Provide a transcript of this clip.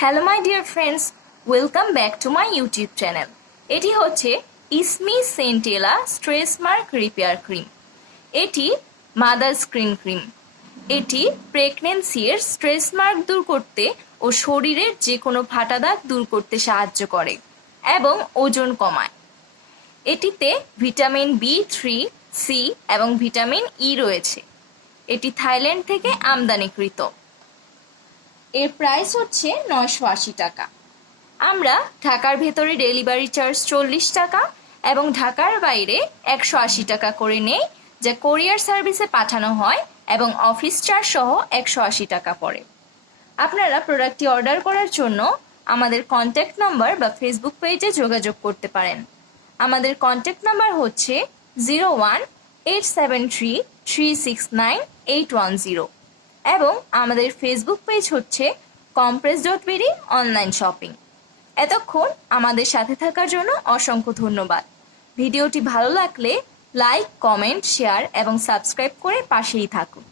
Hello my dear friends, welcome back to my YouTube channel. এটি হচ্ছে Isme centella stress mark repair cream. এটি mother screen cream. এটি প্রেগনেন্সির stress mark দূর করতে ও শরীরের যে কোনো ফাটা দাগ দূর করতে সাহায্য করে এবং ওজন কমায়। এটিতে ভিটামিন B3, C এবং ভিটামিন ই রয়েছে। এটি থাইল্যান্ড থেকে আমদানিকৃত। এর প্রাইস হচ্ছে 980 টাকা। আমরা ঢাকার ভেতরে ডেলিভারি চার্জ 40 টাকা এবং ঢাকার বাইরে 180 টাকা করে নেই, যা কোরিয়ার সার্ভিসে পাঠানো হয় এবং অফিস চার্জ সহ 180 টাকা পড়ে। আপনারা প্রোডাক্টটি অর্ডার করার জন্য আমাদের কন্ট্যাক্ট নাম্বার বা ফেসবুক পেজে যোগাযোগ করতে পারেন। আমাদের কন্ট্যাক্ট নাম্বার হচ্ছে 01873369 এবং আমাদের ফেসবুক পেজ হচ্ছে Compres.bd অনলাইন শপিং। এতক্ষণ আমাদের সাথে থাকার জন্য অসংখ্য ধন্যবাদ। ভিডিওটি ভালো লাগলে লাইক, কমেন্ট, শেয়ার এবং সাবস্ক্রাইব করে পাশেই থাকুন।